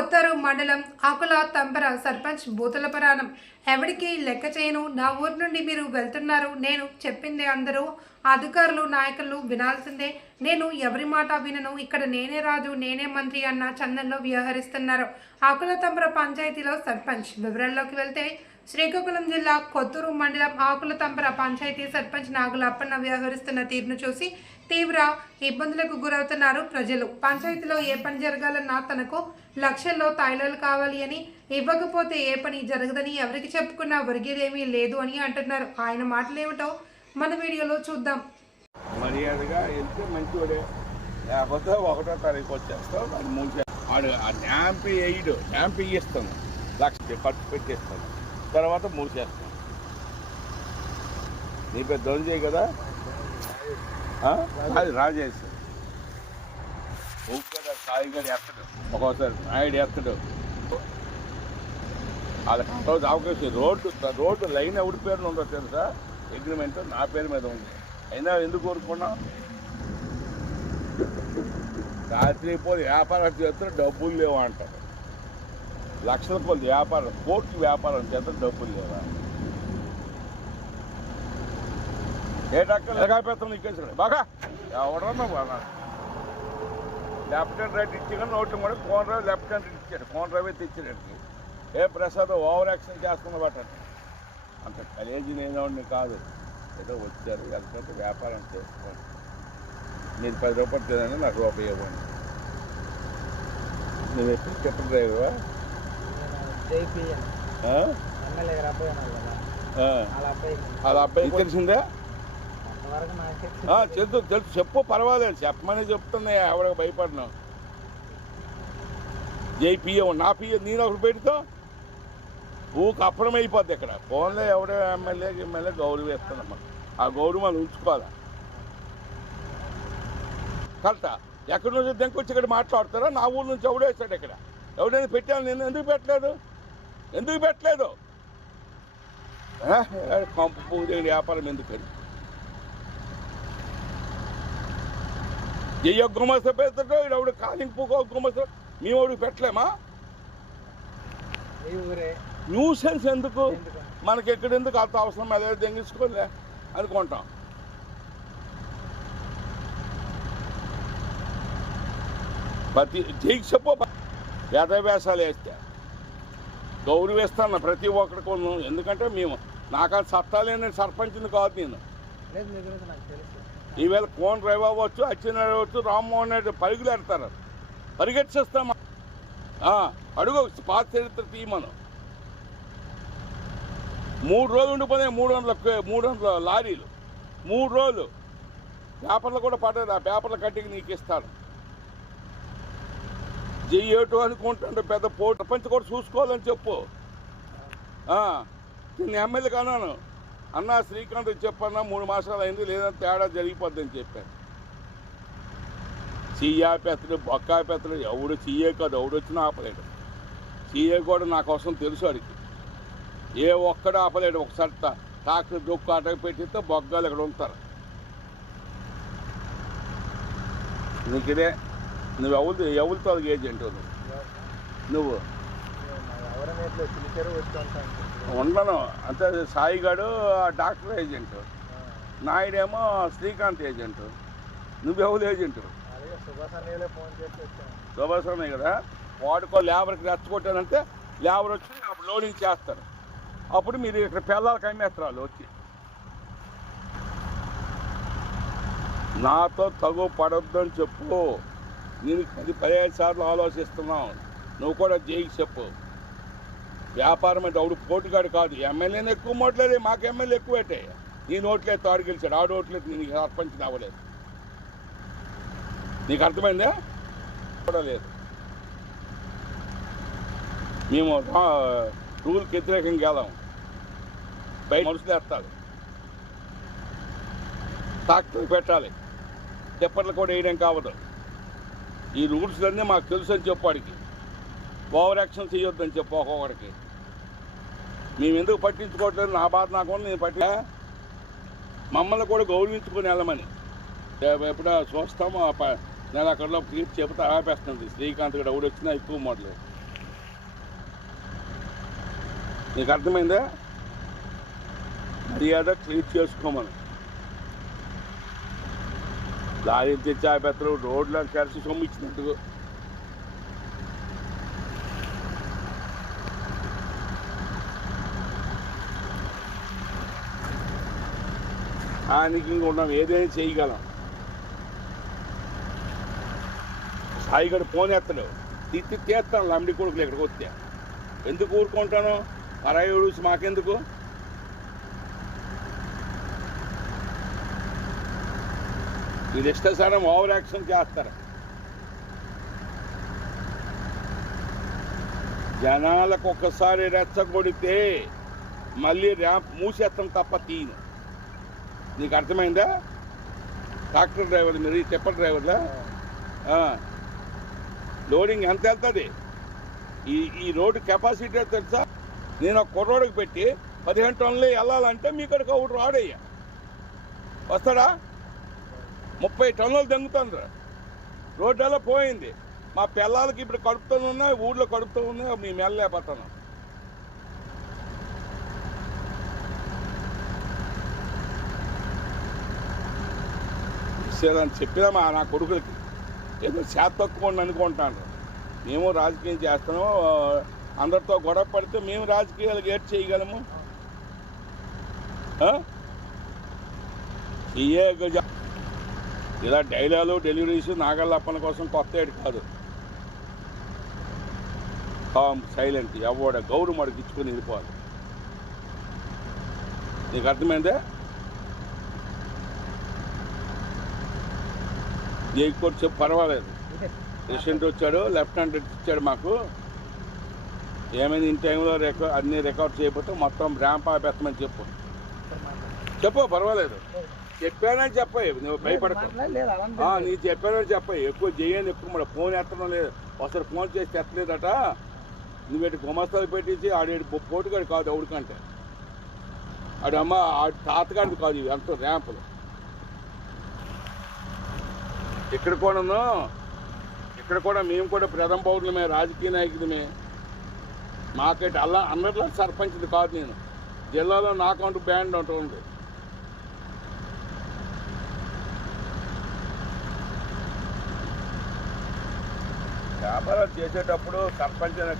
కొత్తరు మండలం ఆకుల తంపర సర్పంచ్ బూతుల పురాణం ఎవరికి లెక్క చేయను. నా ఊరు నుండి మీరు వెళ్తున్నారు. నేను చెప్పింది అందరూ అధికారులు నాయకులు వినాల్సిందే. నేను ఎవరి మాట వినను. ఇక్కడ నేనే రాజు నేనే మంత్రి అన్న చందంలో వ్యవహరిస్తున్నారు ఆకుల తంపర పంచాయతీలో సర్పంచ్. వివరాల్లోకి వెళ్తే శ్రీకాకుళం జిల్లా కొత్తూరు మండలం ఆకుల తంపర పంచాయతీ సర్పంచ్ నాగుల అప్పన్న వ్యవహరిస్తున్న తీరును చూసి తీవ్ర ఇబ్బందులకు గురవుతున్నారు ప్రజలు. పంచాయతీలో ఏ పని జరగాలన్నా తనకు లక్షల్లో తాయిలాలు కావాలి అని, ఇవ్వకపోతే ఏ పని జరగదని, ఎవరికి చెప్పుకున్నా ఒరిగేదేమీ లేదు అని అంటున్నారు. ఆయన మాటలు ఏమిటో మన వీడియోలో చూద్దాం. మర్యాదగా వెళ్తే మంచివాడే, లేకపోతే 1వ తారీఖు వచ్చేస్తాం. అది మూడు డ్యాంపి వేయడు, డ్యాంపి ఇస్తాను, లక్ష ఖర్చు పెట్టేస్తాను, తర్వాత మూసేస్తాను. నీ పేరు దొంజయ్ కదా, అది రాజేష్. ఒక్కడ సాయిగాడు ఎత్తడు, ఒక్కోసారి నాయుడు ఎత్తడు. వాళ్ళకి రోజు అవకాశం రోడ్డు లైన్ ఎవరి పేరున ఉందో తెలుసా? అగ్రిమెంట్ నా పేరు మీద ఉంది. అయినా ఎందుకు కోరుకున్నాం? రాత్రి పోయి వ్యాపారం చేస్తే డబ్బులు లేవు అంటారు. లక్షల కొద్ది వ్యాపారం, కోట్ల వ్యాపారం చేస్తే డబ్బులు లేవా? ఏ డాక్టర్ ఎలాగైపోతాం ఇచ్చేసాడు బాగా ఎవడన్నా బాగా. లెఫ్ట్ హ్యాండ్ రైట్ ఇచ్చి నోట్లు కూడా కోన్ డ్రైవ్ లెఫ్ట్ హ్యాండ్ ఇచ్చాడు, కోన్ డ్రైవే తెచ్చాడు. ఏ ప్రసాద్ ఓవర్ యాక్షన్ చేస్తున్నమాట. అంత కలేజీ నేనోడిని కాదు, ఏదో వచ్చారు లేకపోతే వ్యాపారం చేసుకోండి. మీరు 10 రూపాయలు తినండి, నాకు రూపాయి ఇవ్వండి. నువ్వు ఎప్పుడు చెప్పు డ్రైవా? అలా అబ్బాయి తెలిసిందే? తెలుసు, చెప్పు, పర్వాలేదు, చెప్పమని చెప్తున్నా. ఎవరికి భయపడినా జైపీఏ నా పిఏ నేను ఒకటి పెడితే ఊకి అప్పడం అయిపోద్ది. ఇక్కడ ఫోన్లో ఎవడో ఎమ్మెల్యే గౌరవిస్తున్నాం, ఆ గౌరవం ఉంచుకోవాలి. కరెక్టా? ఎక్కడి నుంచి దెంకొచ్చి ఇక్కడ మాట్లాడతారా? నా ఊరు నుంచి ఎవడో వేస్తాడు. ఇక్కడ ఎవడైనా పెట్టాను, నేను ఎందుకు పెట్టలేదు? కంపు పూజ వ్యాపారం ఎందుకని ఏ గుమస్త పెడతాడో ఎవడు కాలింగ్ పూకో గుమస్త మేమోడికి పెట్టలేమా? న్యూసెన్స్ ఎందుకు మనకి? ఎక్కడెందుకు అంత అవసరం? అదే దెంగించుకోలే అనుకుంటాం. ప్రతి జైకి చెప్పు వేదవ్యాసాలు వేస్తే గౌరవిస్తాను ప్రతి ఒక్కరికి. ఎందుకంటే మేము నాకు సత్తాలేని సర్పంచ్ని కాదు నేను. ఈవేళ కోన్ డ్రైవ్ అవ్వచ్చు, అచ్చెన్నాయుడు అవ్వచ్చు, రామ్మోహన్ రెడ్డి పరుగులు ఎడతారు, పరిగెట్టిస్తామా? అడుగు పాత చరిత్ర తీయమను. 3 రోజులు ఉండిపోయినాయి 300 లారీలు. 3 రోజులు పేపర్లు కూడా పడలేదు. ఆ పేపర్ల కట్టికి నీకు ఇస్తాను. జయ్యేటు అనుకుంటుంటే పెద్ద ప్రపంచం కూడా చూసుకోవాలని చెప్పు. నేను ఎమ్మెల్యే కన్నాను, అన్నా శ్రీకాంత్ చెప్పన్నా 3 మాసాలు అయింది, లేదంటే తేడా జరిగిపోద్దని చెప్పాను. సీఏ పెత్తడు, బొక్కా పెత్తడు, ఎవడు సీఏ కాదు, ఎవడు వచ్చినా ఆపలేడు. సీఏ కూడా నా కోసం తెలుసు. అడిగి ఏ ఒక్కడు ఆపలేడు. ఒకసారి ట్రాక్టర్ దొక్కు అటకు పెట్టిస్తే బొగ్గాలు ఇక్కడ ఉంటారు. నీకు ఇదే, నువ్వు ఎవరితో ఏజెంట్ నువ్వు ఉండను. అంతే సాయిగాడు డాక్టర్ ఏజెంట్, నాయుడేమో శ్రీకాంత్ ఏజెంట్, నువ్వెవరు ఏజెంట్? సుభాష్ అన్నయ్య కదా. వాడుకో లేబర్కి రెచ్చగొట్టానంటే లేబర్ వచ్చి అప్పుడు లోడింగ్ చేస్తారు. అప్పుడు మీరు ఇక్కడ పిల్లలకి అమ్మేస్తారు వచ్చి. నాతో తగు పడొద్దని చెప్పు. నేను 15 సార్లు ఆలోచిస్తున్నావు. నువ్వు కూడా జైకి చెప్పు. వ్యాపారం అంటే అవుడు పోటుగాడు కాదు. ఎమ్మెల్యేని ఎక్కువ మోట్లేదు, మాకు ఎమ్మెల్యే ఎక్కువ పెట్టే. నీ నోట్లేదు తాడు గెలిచాడు, ఆడు ఓట్లేదు, నీకు సర్పంచ్ అవ్వలేదు. నీకు అర్థమైందా? కూడా లేదు. మేము రూల్కి వ్యతిరేకంగా వెళ్ళాము. బయట మనుషులు వేస్తారు, ట్రాక్టర్ పెట్టాలి, చెప్పర్లు కూడా వేయడం కావదు. ఈ రూల్స్ అన్నీ మాకు తెలుసు అని చెప్పు. వాడికి ఓవర్ యాక్షన్ చేయొద్దని చెప్పు. ఒక్కొక్కడికి మేము ఎందుకు పట్టించుకోవట్లేదు, నా బాధ నాకు నేను మమ్మల్ని కూడా గౌరవించుకొని వెళ్ళమని ఎప్పుడో చూస్తాము. నెల అక్కడలో క్లిప్ చెబుతా ఆపేస్తుంది. శ్రీకాంత్ కూడా ఎవడు వచ్చినా ఎక్కువ మోడలేదు. నీకు అర్థమైందా? మర్యాద క్లీన్ చేసుకోమని. లారీ తెచ్చి ఆపేత్తలు రోడ్లో కలిసి సొమ్ము ఇచ్చినట్టు. ఆయనకి ఉన్నాం, ఏదైనా చేయగలం. సాయిగడు ఫోన్ ఎత్తడు, తీస్తాను లంబడి కొడుకులు ఇక్కడికి వస్తే. ఎందుకు ఊరుకుంటాను? పరాయి ఊసి మాకెందుకు? వీళ్ళు ఇష్టసారం ఓవర్ యాక్షన్ చేస్తారు. జనాలకు ఒక్కసారి రెచ్చగొడితే మళ్ళీ ర్యాంప్ మూసేస్తాం తప్ప తీయను. నీకు అర్థమైందా? ట్రాక్టర్ డ్రైవర్లు మీరు, టిప్పర్ డ్రైవర్లా? లోడింగ్ ఎంత వెళ్తుంది? ఈ రోడ్డు కెపాసిటీ తెలుసా? నేను ఒక కుర్రోడికి పెట్టి 15 టన్నులే వెళ్ళాలంటే మీ ఇక్కడికి ఒకటి రాడయ్యా. వస్తాడా? 30 టన్నులు దెంగుతుంది. రోడ్డు ఎలా పోయింది. మా పిల్లలకి ఇప్పుడు కడుపుతూ ఉన్నాయి, ఊళ్ళో కడుపుతూ ఉన్నాయి, మేము వెళ్ళలేకపోతున్నాం. అని చెప్పినా నా కొడుకులకి ఏదో చేత తక్కువ అనుకుంటాను. మేము రాజకీయం చేస్తున్నాము, అందరితో గొడవ పడితే మేము రాజకీయాలకు ఏడ్ చేయగలము. ఇలా డైలాలు డెలివరీస్ నాగల్లప్పన కోసం కొత్త ఏడు కాదు. కామ్ సైలెంట్, ఎవడ గౌరు మడికిచ్చుకొని వెళ్ళిపోవాలి. నీకు అర్థమైందే? ఏ కోర్టు చెప్పు, పర్వాలేదు. పేషెంట్ వచ్చాడు, లెఫ్ట్ హ్యాండ్ ఇచ్చాడు మాకు. ఏమైంది ఇన్ టైంలో అన్ని రికవర్ చేయకపోతే మొత్తం ర్యాంప్ ఆపేస్తామని చెప్పు. పర్వాలేదు. చెప్పానని చెప్పాయి, నువ్వు భయపడకు. నీ చెప్పానని చెప్పాయి. ఎక్కువ చేయని, ఎక్కువ మన ఫోన్ ఎత్తడం లేదు. ఒకసారి ఫోన్ చేసి ఎత్తలేదట. నువ్వేటి గుమస్తాలు పెట్టించి ఆడేడు పోటుగాడు కాదు ఎవడికంటే. ఆడమ్మ ఆడి తాతగాడిది కాదు ఇవి అంత ర్యాంపులు. ఇక్కడ కూడా మేము కూడా ప్రథమ పౌరులమే, రాజకీయ నాయకులమే. మాకేటి అలా అన్నట్లా సర్పంచ్ది కాదు నేను. జిల్లాలో నాకంటూ బ్యాండ్ ఉంటుంది. వ్యాపారాలు చేసేటప్పుడు సర్పంచ్ అనే